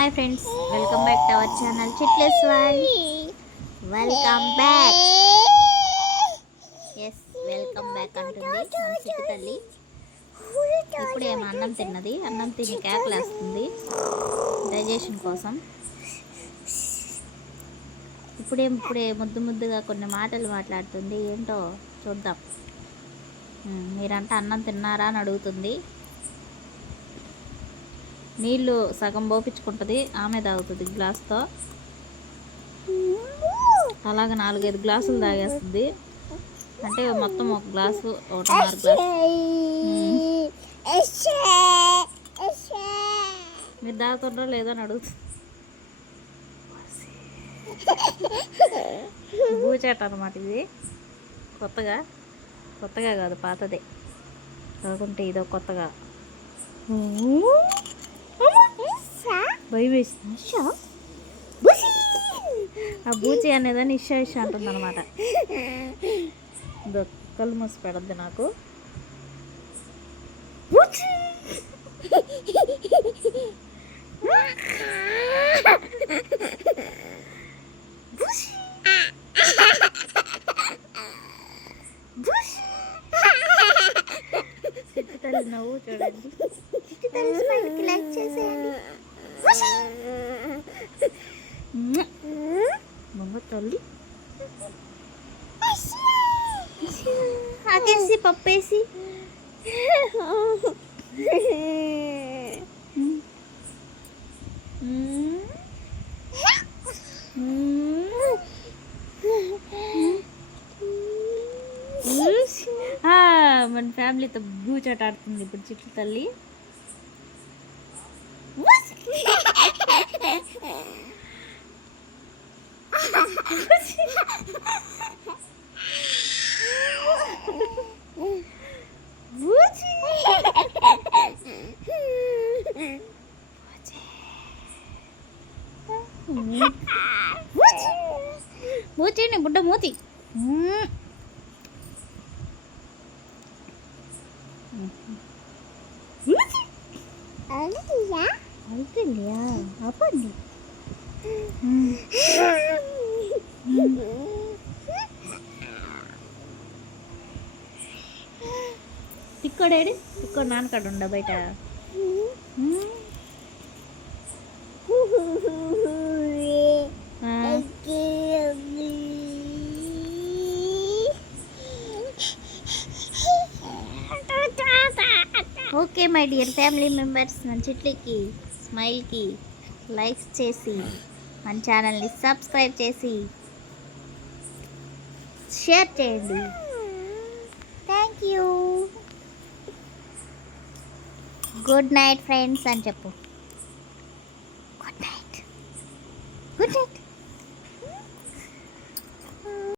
Hi friends, welcome back to our channel చిట్లెస్ world. Welcome back. Yes, welcome back అంటుంది మన చిట్టి తల్లి. ఇప్పుడేమో అన్నం తిన్నది, అన్నం తిని కేకలేస్తుంది డైజెషన్ కోసం. ఇప్పుడే ముద్దు ముద్దుగా కొన్ని మాటలు మాట్లాడుతుంది. ఏంటో చూద్దాం. మీరంతా అన్నం తిన్నారా అని అడుగుతుంది. నీళ్ళు సగం పోపించుకుంటుంది, ఆమె తాగుతుంది గ్లాస్తో. అలాగ 4-5 గ్లాసులు తాగేస్తుంది. అంటే మొత్తం ఒక గ్లాసు, 1.5 గ్లాసు. మీరు తాగుతుండ్రో లేదో అని అడుగుతుంది. బూచేట అనమాట ఇది. కొత్తగా కాదు, పాతదే. కాకుంటే ఇదో కొత్తగా భయం వేసింది. ఆ బూచి అనేదాన్ని ఇషా అంటుంది అనమాట. కళ్ళు మూసి పెడద్ది నాకు. చిట్టి తల్లి నవ్వు చూడండి. చిట్టి తల్లి స్మైల్కి లైక్ చేసేయండి. మమ్మ తల్లి ఆకేసి పప్పేసి మన ఫ్యామిలీతో బూచాట ఆడుతుంది ఇప్పుడు చిట్టి తల్లి. మూతి నీ బుడ్డ మూతి. అవుతుందియా అప్పండి. తిక్కోడేడి, తిక్కోడు నాన్నకాడు ఉండ బయట. Okay my dear family members, మన చిట్లికి స్మైల్కి లైక్స్ చేసి మన ఛానల్ని సబ్స్క్రైబ్ చేసి షేర్ చేయండి. Thank you. Good night friends అని చెప్పు. Good night.